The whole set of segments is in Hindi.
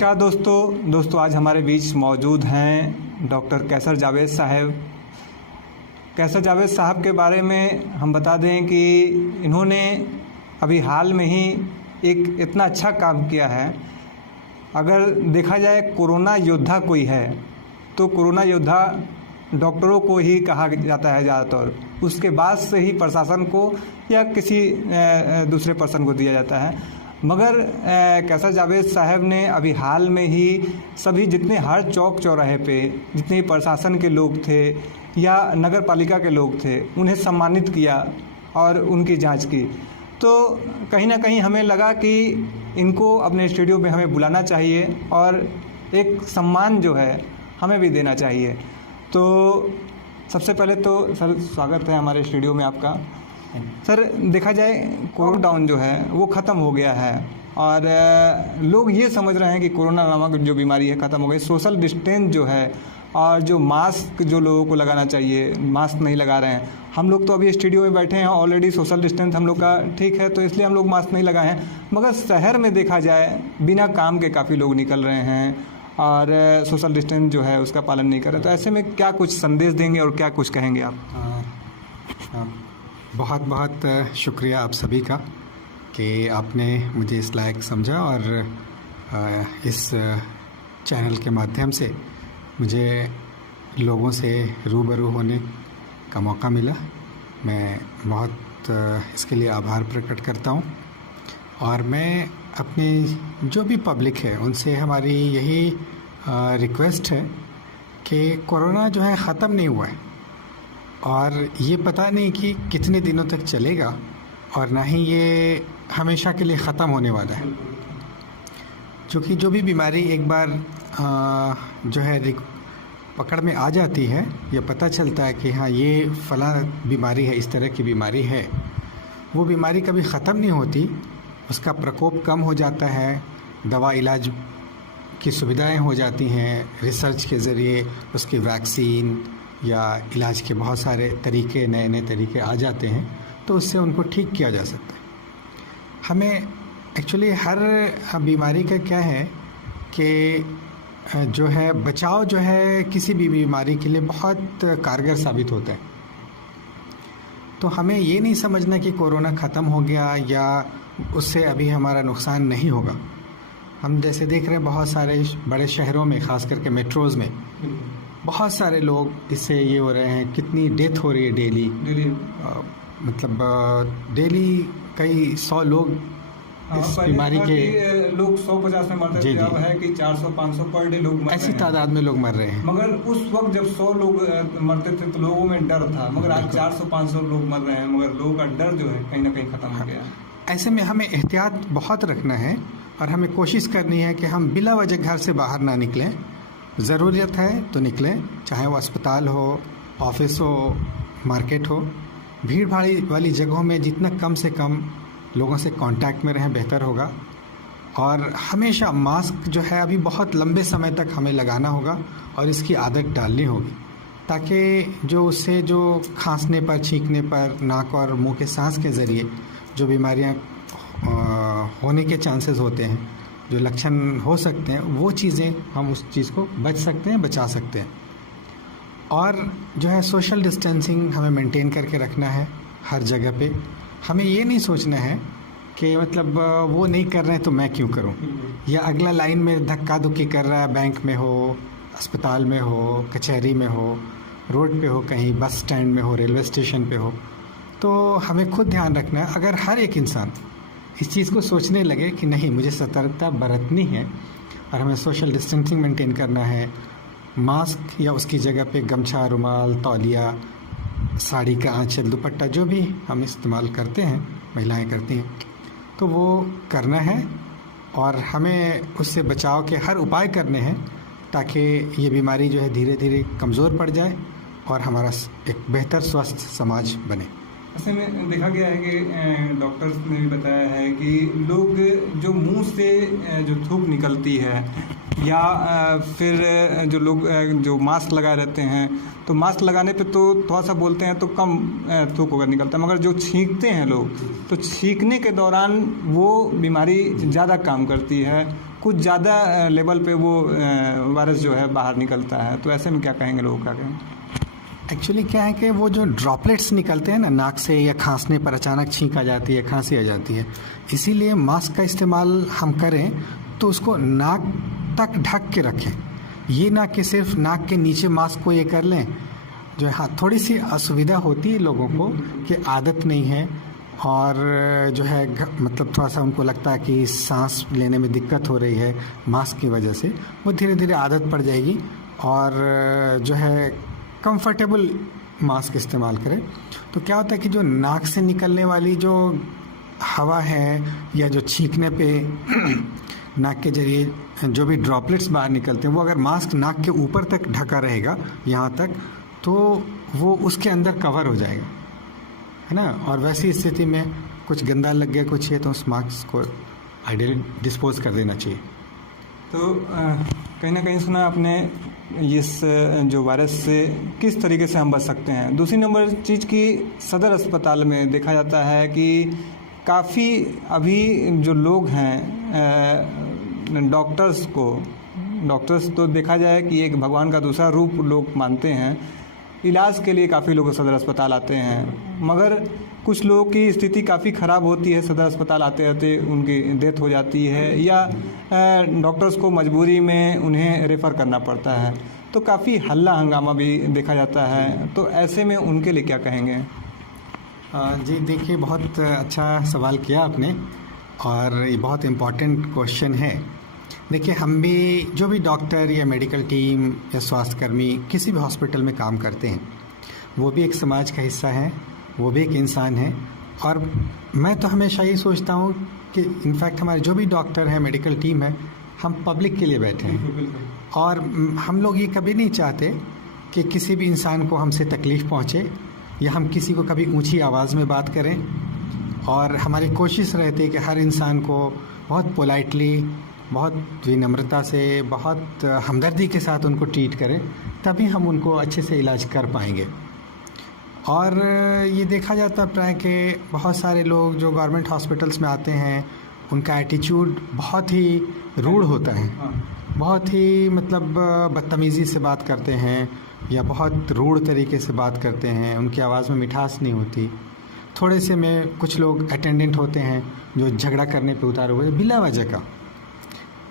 नमस्कार दोस्तों आज हमारे बीच मौजूद हैं डॉक्टर कैसर जावेद साहब। कैसर जावेद साहब के बारे में हम बता दें कि इन्होंने अभी हाल में ही एक इतना अच्छा काम किया है। अगर देखा जाए कोरोना योद्धा कोई है तो कोरोना योद्धा डॉक्टरों को ही कहा जाता है ज़्यादातर, उसके बाद से ही प्रशासन को या किसी दूसरे पर्सन को दिया जाता है। मगर कैसर जावेद साहब ने अभी हाल में ही सभी जितने हर चौक चौराहे पे जितने प्रशासन के लोग थे या नगर पालिका के लोग थे उन्हें सम्मानित किया और उनकी जांच की। तो कहीं ना कहीं हमें लगा कि इनको अपने स्टूडियो में हमें बुलाना चाहिए और एक सम्मान जो है हमें भी देना चाहिए। तो सबसे पहले तो सर स्वागत है हमारे स्टूडियो में आपका। सर देखा जाए लॉकडाउन जो है वो ख़त्म हो गया है और लोग ये समझ रहे हैं कि कोरोना नामक जो बीमारी है ख़त्म हो गई। सोशल डिस्टेंस जो है और जो मास्क जो लोगों को लगाना चाहिए मास्क नहीं लगा रहे हैं। हम लोग तो अभी स्टूडियो में बैठे हैं, ऑलरेडी सोशल डिस्टेंस हम लोग का ठीक है तो इसलिए हम लोग मास्क नहीं लगाए हैं। मगर शहर में देखा जाए बिना काम के काफ़ी लोग निकल रहे हैं और सोशल डिस्टेंस जो है उसका पालन नहीं कर रहे। तो ऐसे में क्या कुछ संदेश देंगे और क्या कुछ कहेंगे आप? बहुत बहुत शुक्रिया आप सभी का कि आपने मुझे इस लायक समझा और इस चैनल के माध्यम से मुझे लोगों से रूबरू होने का मौका मिला। मैं बहुत इसके लिए आभार प्रकट करता हूँ और मैं अपनी जो भी पब्लिक है उनसे हमारी यही रिक्वेस्ट है कि कोरोना जो है ख़त्म नहीं हुआ है और ये पता नहीं कि कितने दिनों तक चलेगा और ना ही ये हमेशा के लिए ख़त्म होने वाला है। क्योंकि जो भी बीमारी एक बार जो है पकड़ में आ जाती है या पता चलता है कि हाँ ये फला बीमारी है, इस तरह की बीमारी है, वो बीमारी कभी ख़त्म नहीं होती। उसका प्रकोप कम हो जाता है, दवा इलाज की सुविधाएं हो जाती हैं, रिसर्च के ज़रिए उसकी वैक्सीन या इलाज के बहुत सारे तरीके नए नए तरीके आ जाते हैं तो उससे उनको ठीक किया जा सकता है। हमें एक्चुअली हर बीमारी का क्या है कि जो है बचाव जो है किसी भी बीमारी के लिए बहुत कारगर साबित होता है। तो हमें ये नहीं समझना कि कोरोना ख़त्म हो गया या उससे अभी हमारा नुकसान नहीं होगा। हम जैसे देख रहे हैं बहुत सारे बड़े शहरों में, ख़ास करके मेट्रोज़ में बहुत सारे लोग इससे ये हो रहे हैं, कितनी डेथ हो रही है डेली। मतलब डेली कई 100 लोग इस बीमारी के लोग 150 में मरते थे, अब है कि 400-500 पर डे लोग मर ऐसी तादाद में लोग मर रहे हैं। मगर उस वक्त जब 100 लोग मरते थे तो लोगों में डर था, मगर आज 400-500 लोग मर रहे हैं मगर लोगों का डर जो है कहीं ना कहीं ख़त्म हो गया। ऐसे में हमें एहतियात बहुत रखना है और हमें कोशिश करनी है कि हम बिला वजह घर से बाहर ना निकलें। ज़रूरत है तो निकलें, चाहे वो अस्पताल हो, ऑफिस हो, मार्केट हो। भीड़ भाड़ वाली जगहों में जितना कम से कम लोगों से कांटेक्ट में रहें बेहतर होगा। और हमेशा मास्क जो है अभी बहुत लंबे समय तक हमें लगाना होगा और इसकी आदत डालनी होगी ताकि जो उससे जो खांसने पर, छींकने पर, नाक और मुंह के सांस के ज़रिए जो बीमारियां होने के चांसेस होते हैं, जो लक्षण हो सकते हैं, वो चीज़ें हम उस चीज़ को बच सकते हैं, बचा सकते हैं। और जो है सोशल डिस्टेंसिंग हमें मेंटेन करके रखना है हर जगह पे। हमें ये नहीं सोचना है कि मतलब वो नहीं कर रहे हैं तो मैं क्यों करूं, या अगला लाइन में धक्का धुक्की कर रहा है, बैंक में हो, अस्पताल में हो, कचहरी में हो, रोड पे हो, कहीं बस स्टैंड में हो, रेलवे स्टेशन पे हो। तो हमें खुद ध्यान रखना है। अगर हर एक इंसान इस चीज़ को सोचने लगे कि नहीं मुझे सतर्कता बरतनी है और हमें सोशल डिस्टेंसिंग मेंटेन करना है, मास्क या उसकी जगह पे गमछा, रुमाल, तौलिया, साड़ी का आंचल, दुपट्टा जो भी हम इस्तेमाल करते हैं, महिलाएं करती हैं, तो वो करना है और हमें उससे बचाव के हर उपाय करने हैं ताकि ये बीमारी जो है धीरे धीरे कमज़ोर पड़ जाए और हमारा एक बेहतर स्वस्थ समाज बने। ऐसे में देखा गया है कि डॉक्टर्स ने भी बताया है कि लोग जो मुंह से जो थूक निकलती है या फिर जो लोग जो मास्क लगाए रहते हैं तो मास्क लगाने पे तो थोड़ा सा बोलते हैं तो कम थूक होकर निकलता है, मगर जो छींकते हैं लोग तो छींकने के दौरान वो बीमारी ज़्यादा काम करती है कुछ ज़्यादा लेवल पे वो वायरस जो है बाहर निकलता है, तो ऐसे में क्या कहेंगे, लोगों का कहेंगे? एक्चुअली क्या है कि वो जो ड्रॉपलेट्स निकलते हैं ना नाक से या खांसने पर अचानक छींक आ जाती है, खांसी आ जाती है, इसीलिए मास्क का इस्तेमाल हम करें तो उसको नाक तक ढक के रखें। ये ना कि सिर्फ नाक के नीचे मास्क को ये कर लें, जो है हाँ थोड़ी सी असुविधा होती है लोगों को कि आदत नहीं है और जो है मतलब थोड़ा सा उनको लगता है कि सांस लेने में दिक्कत हो रही है मास्क की वजह से, वो धीरे धीरे आदत पड़ जाएगी और जो है कंफर्टेबल मास्क इस्तेमाल करें। तो क्या होता है कि जो नाक से निकलने वाली जो हवा है या जो छींकने पे नाक के जरिए जो भी ड्रॉपलेट्स बाहर निकलते हैं, वो अगर मास्क नाक के ऊपर तक ढका रहेगा यहाँ तक, तो वो उसके अंदर कवर हो जाएगा, है ना। और वैसी स्थिति में कुछ गंदा लग गया कुछ है तो उस मास्क को आइडियली डिस्पोज कर देना चाहिए। तो कहीं ना कहीं सुना आपने इस जो वायरस से किस तरीके से हम बच सकते हैं। दूसरी नंबर चीज़ की सदर अस्पताल में देखा जाता है कि काफ़ी अभी जो लोग हैं डॉक्टर्स तो देखा जाए कि एक भगवान का दूसरा रूप लोग मानते हैं। इलाज के लिए काफ़ी लोग सदर अस्पताल आते हैं, मगर कुछ लोगों की स्थिति काफ़ी ख़राब होती है, सदर अस्पताल आते आते उनकी डेथ हो जाती है या डॉक्टर्स को मजबूरी में उन्हें रेफ़र करना पड़ता है, तो काफ़ी हल्ला हंगामा भी देखा जाता है। तो ऐसे में उनके लिए क्या कहेंगे? जी देखिए, बहुत अच्छा सवाल किया आपने और ये बहुत इम्पॉर्टेंट क्वेश्चन है। देखिए, हम भी जो भी डॉक्टर या मेडिकल टीम या स्वास्थ्यकर्मी किसी भी हॉस्पिटल में काम करते हैं, वो भी एक समाज का हिस्सा है, वो भी एक इंसान है। और मैं तो हमेशा ये सोचता हूँ कि इनफैक्ट हमारे जो भी डॉक्टर हैं, मेडिकल टीम है, हम पब्लिक के लिए बैठे हैं और हम लोग ये कभी नहीं चाहते कि किसी भी इंसान को हमसे तकलीफ़ पहुँचे या हम किसी को कभी ऊंची आवाज़ में बात करें। और हमारी कोशिश रहती है कि हर इंसान को बहुत पोलाइटली, बहुत विनम्रता से, बहुत हमदर्दी के साथ उनको ट्रीट करें, तभी हम उनको अच्छे से इलाज कर पाएंगे। और ये देखा जाता है प्राय कि बहुत सारे लोग जो गवर्नमेंट हॉस्पिटल्स में आते हैं, उनका एटीट्यूड बहुत ही रूड होता है, बहुत ही मतलब बदतमीज़ी से बात करते हैं या बहुत रूड तरीके से बात करते हैं, उनकी आवाज़ में मिठास नहीं होती। थोड़े से में कुछ लोग अटेंडेंट होते हैं जो झगड़ा करने पे उतारे हुए बिला वजह का।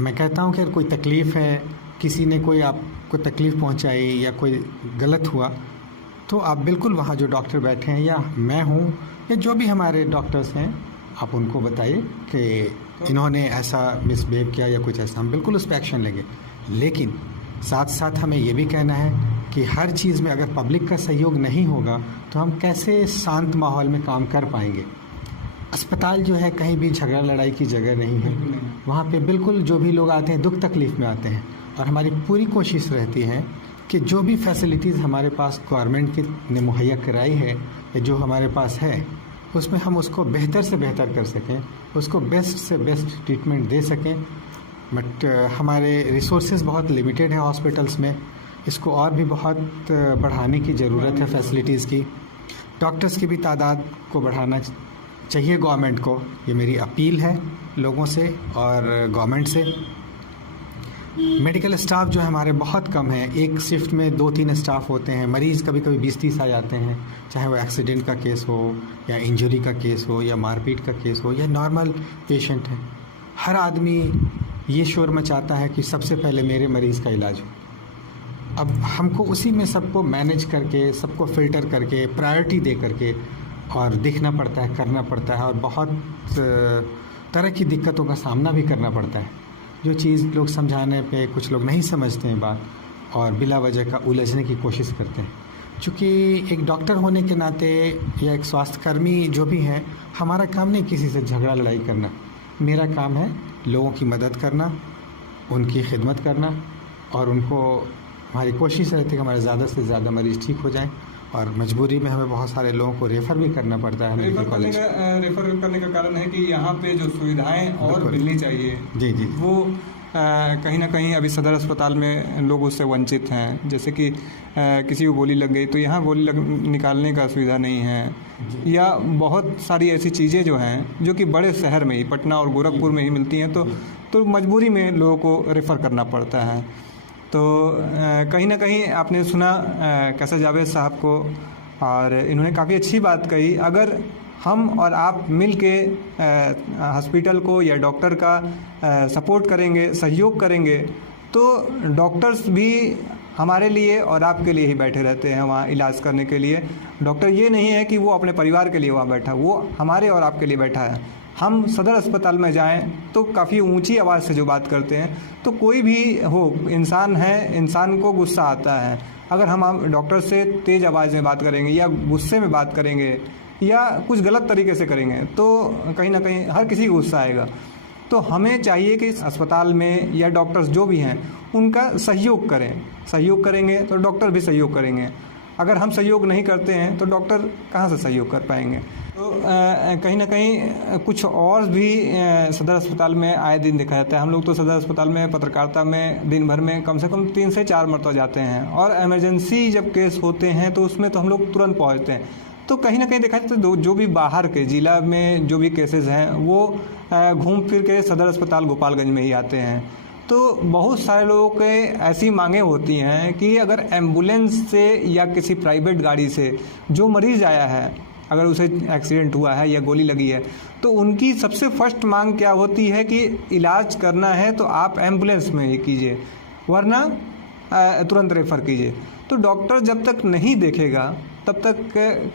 मैं कहता हूँ कि कोई तकलीफ़ है, किसी ने कोई आपको तकलीफ़ पहुँचाई या कोई गलत हुआ, तो आप बिल्कुल वहाँ जो डॉक्टर बैठे हैं या मैं हूँ या जो भी हमारे डॉक्टर्स हैं, आप उनको बताइए कि इन्होंने ऐसा मिसबिहेव किया या कुछ ऐसा, हम बिल्कुल उस पर एक्शन लेंगे। लेकिन साथ साथ हमें ये भी कहना है कि हर चीज़ में अगर पब्लिक का सहयोग नहीं होगा तो हम कैसे शांत माहौल में काम कर पाएंगे। अस्पताल जो है कहीं भी झगड़ा लड़ाई की जगह नहीं है, वहाँ पे बिल्कुल जो भी लोग आते हैं दुख तकलीफ़ में आते हैं। और हमारी पूरी कोशिश रहती है कि जो भी फैसिलिटीज़ हमारे पास गवर्नमेंट ने मुहैया कराई है या जो हमारे पास है, उसमें हम उसको बेहतर से बेहतर कर सकें, उसको बेस्ट से बेस्ट ट्रीटमेंट दे सकें। बट हमारे रिसोर्सेज बहुत लिमिटेड हैं हॉस्पिटल्स में, इसको और भी बहुत बढ़ाने की ज़रूरत है फैसिलिटीज़ की। डॉक्टर्स की भी तादाद को बढ़ाना चाहिए गवर्नमेंट को, ये मेरी अपील है लोगों से और गवर्नमेंट से। मेडिकल स्टाफ जो है हमारे बहुत कम है, एक शिफ्ट में 2-3 स्टाफ होते हैं। मरीज़ कभी कभी 20-30 आ जाते हैं, चाहे वो एक्सीडेंट का केस हो या इंजरी का केस हो या मारपीट का केस हो या नॉर्मल पेशेंट है। हर आदमी ये शोर मचाता है कि सबसे पहले मेरे मरीज़ का इलाज हो। अब हमको उसी में सबको मैनेज करके, सबको फ़िल्टर करके, प्रायोरिटी दे करके और देखना पड़ता है, करना पड़ता है। और बहुत तरह की दिक्कतों का सामना भी करना पड़ता है, जो चीज़ लोग समझाने पे कुछ लोग नहीं समझते हैं बात और बिला वजह का उलझने की कोशिश करते हैं। चूँकि एक डॉक्टर होने के नाते या एक स्वास्थ्यकर्मी जो भी है, हमारा काम नहीं किसी से झगड़ा लड़ाई करना। मेरा काम है लोगों की मदद करना, उनकी खिदमत करना और उनको, हमारी कोशिश रहती है कि हमारे ज़्यादा से ज़्यादा मरीज़ ठीक हो जाएं। और मजबूरी में हमें बहुत सारे लोगों को रेफ़र भी करना पड़ता है मेडिकल कॉलेज। रेफ़र करने का कारण है कि यहाँ पे जो सुविधाएं और मिलनी चाहिए, जी जी, वो कहीं ना कहीं अभी सदर अस्पताल में लोग उससे वंचित हैं। जैसे कि किसी को गोली लग गई तो यहाँ गोली निकालने का सुविधा नहीं है, या बहुत सारी ऐसी चीज़ें जो हैं जो कि बड़े शहर में ही, पटना और गोरखपुर में ही मिलती हैं। तो तो मजबूरी में लोगों को रेफ़र करना पड़ता है। तो कहीं ना कहीं आपने सुना कैसर जावेद साहब को, और इन्होंने काफ़ी अच्छी बात कही। अगर हम और आप मिल के हॉस्पिटल को या डॉक्टर का सपोर्ट करेंगे, सहयोग करेंगे, तो डॉक्टर्स भी हमारे लिए और आपके लिए ही बैठे रहते हैं वहाँ इलाज करने के लिए। डॉक्टर ये नहीं है कि वो अपने परिवार के लिए वहाँ बैठा, वो हमारे और आपके लिए बैठा है। हम सदर अस्पताल में जाएं तो काफ़ी ऊंची आवाज़ से जो बात करते हैं, तो कोई भी हो, इंसान है, इंसान को गुस्सा आता है। अगर हम डॉक्टर से तेज़ आवाज़ में बात करेंगे या गुस्से में बात करेंगे या कुछ गलत तरीके से करेंगे तो कहीं ना कहीं हर किसी को गुस्सा आएगा। तो हमें चाहिए कि अस्पताल में या डॉक्टर्स जो भी हैं उनका सहयोग करें। सहयोग करेंगे तो डॉक्टर भी सहयोग करेंगे। अगर हम सहयोग नहीं करते हैं तो डॉक्टर कहाँ से सहयोग कर पाएंगे। तो कहीं ना कहीं कुछ और भी सदर अस्पताल में आए दिन देखा जाता है। हम लोग तो सदर अस्पताल में पत्रकारिता में दिन भर में कम से कम 3 से 4 मरतबा जाते हैं, और इमरजेंसी जब केस होते हैं तो उसमें तो हम लोग तुरंत पहुँचते हैं। तो कहीं ना कहीं देखा जाए तो जो भी बाहर के ज़िला में जो भी केसेस हैं वो घूम फिर के सदर अस्पताल गोपालगंज में ही आते हैं। तो बहुत सारे लोगों के ऐसी मांगें होती हैं कि अगर एम्बुलेंस से या किसी प्राइवेट गाड़ी से जो मरीज़ आया है, अगर उसे एक्सीडेंट हुआ है या गोली लगी है, तो उनकी सबसे फर्स्ट मांग क्या होती है कि इलाज करना है तो आप एम्बुलेंस में ही कीजिए, वरना तुरंत रेफ़र कीजिए। तो डॉक्टर जब तक नहीं देखेगा तब तक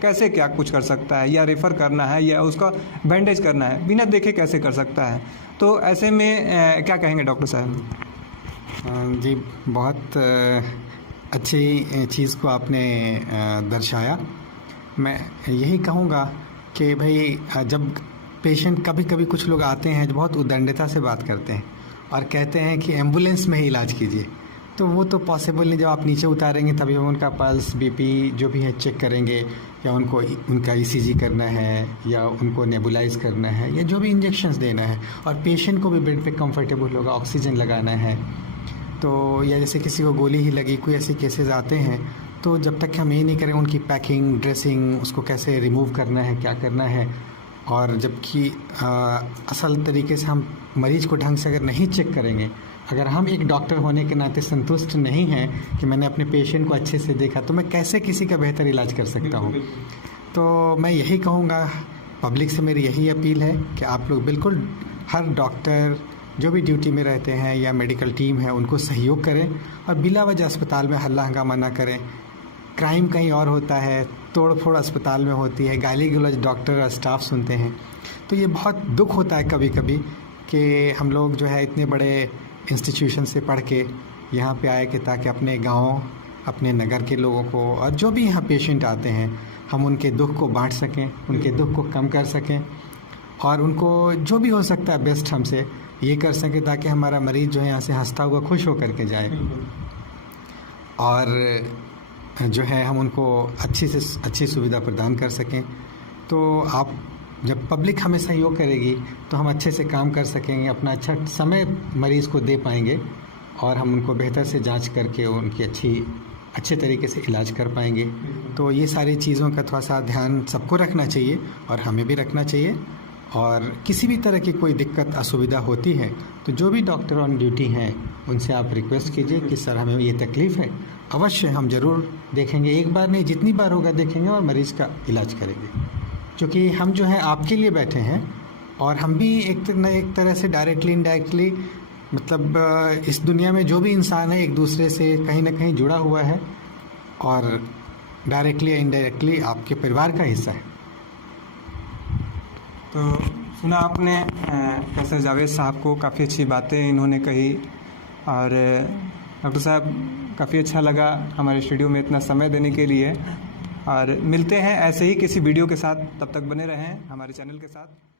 कैसे क्या कुछ कर सकता है, या रेफ़र करना है या उसका बैंडेज करना है, बिना देखे कैसे कर सकता है। तो ऐसे में क्या कहेंगे डॉक्टर साहब? जी, बहुत अच्छी चीज़ को आपने दर्शाया। मैं यही कहूँगा कि भाई जब पेशेंट, कभी कभी कुछ लोग आते हैं जो बहुत उद्दंडता से बात करते हैं और कहते हैं कि एम्बुलेंस में ही इलाज कीजिए, तो वो तो पॉसिबल नहीं। जब आप नीचे उतारेंगे तभी हम उनका पल्स, बीपी जो भी है चेक करेंगे, या उनको उनका ईसीजी करना है, या उनको नेबुलाइज करना है, या जो भी इंजेक्शंस देना है, और पेशेंट को भी बेड पे कंफर्टेबल होगा, ऑक्सीजन लगाना है। तो या जैसे किसी को गोली ही लगी, कोई ऐसे केसेस आते हैं, तो जब तक हम ये नहीं करें उनकी पैकिंग, ड्रेसिंग, उसको कैसे रिमूव करना है, क्या करना है, और जबकि असल तरीके से हम मरीज़ को ढंग से अगर नहीं चेक करेंगे, अगर हम एक डॉक्टर होने के नाते संतुष्ट नहीं हैं कि मैंने अपने पेशेंट को अच्छे से देखा, तो मैं कैसे किसी का बेहतर इलाज कर सकता हूँ। तो मैं यही कहूँगा, पब्लिक से मेरी यही अपील है कि आप लोग बिल्कुल हर डॉक्टर जो भी ड्यूटी में रहते हैं या मेडिकल टीम है उनको सहयोग करें, और बिला वजह अस्पताल में हल्ला हंगामा ना करें। क्राइम कहीं और होता है, तोड़ फोड़ अस्पताल में होती है, गाली गलौज डॉक्टर और स्टाफ सुनते हैं। तो ये बहुत दुख होता है कभी कभी कि हम लोग जो है इतने बड़े इंस्टीट्यूशन से पढ़ के यहाँ पे आए कि ताकि अपने गाँव, अपने नगर के लोगों को, और जो भी यहाँ पेशेंट आते हैं, हम उनके दुख को बांट सकें, उनके दुख को कम कर सकें, और उनको जो भी हो सकता है बेस्ट हमसे ये कर सकें, ताकि हमारा मरीज़ जो है यहाँ से हंसता हुआ खुश होकर के जाए। और जो है हम उनको अच्छी से अच्छी सुविधा प्रदान कर सकें। तो आप जब पब्लिक हमें सहयोग करेगी तो हम अच्छे से काम कर सकेंगे, अपना अच्छा समय मरीज़ को दे पाएंगे, और हम उनको बेहतर से जांच करके उनकी अच्छे तरीके से इलाज कर पाएंगे। तो ये सारी चीज़ों का थोड़ा सा ध्यान सबको रखना चाहिए, और हमें भी रखना चाहिए। और किसी भी तरह की कोई दिक्कत, असुविधा होती है तो जो भी डॉक्टर ऑन ड्यूटी हैं उनसे आप रिक्वेस्ट कीजिए कि सर हमें ये तकलीफ़ है, अवश्य हम ज़रूर देखेंगे, एक बार नहीं जितनी बार होगा देखेंगे और मरीज़ का इलाज करेंगे। क्योंकि हम जो है आपके लिए बैठे हैं, और हम भी एक तरह से डायरेक्टली इनडायरेक्टली, मतलब इस दुनिया में जो भी इंसान है एक दूसरे से कहीं ना कहीं जुड़ा हुआ है, और डायरेक्टली या इनडायरेक्टली आपके परिवार का हिस्सा है। तो सुना आपने कैसर जावेद साहब को, काफ़ी अच्छी बातें इन्होंने कही। और डॉक्टर साहब, काफ़ी अच्छा लगा हमारे स्टूडियो में इतना समय देने के लिए। और मिलते हैं ऐसे ही किसी वीडियो के साथ, तब तक बने रहें हमारे चैनल के साथ।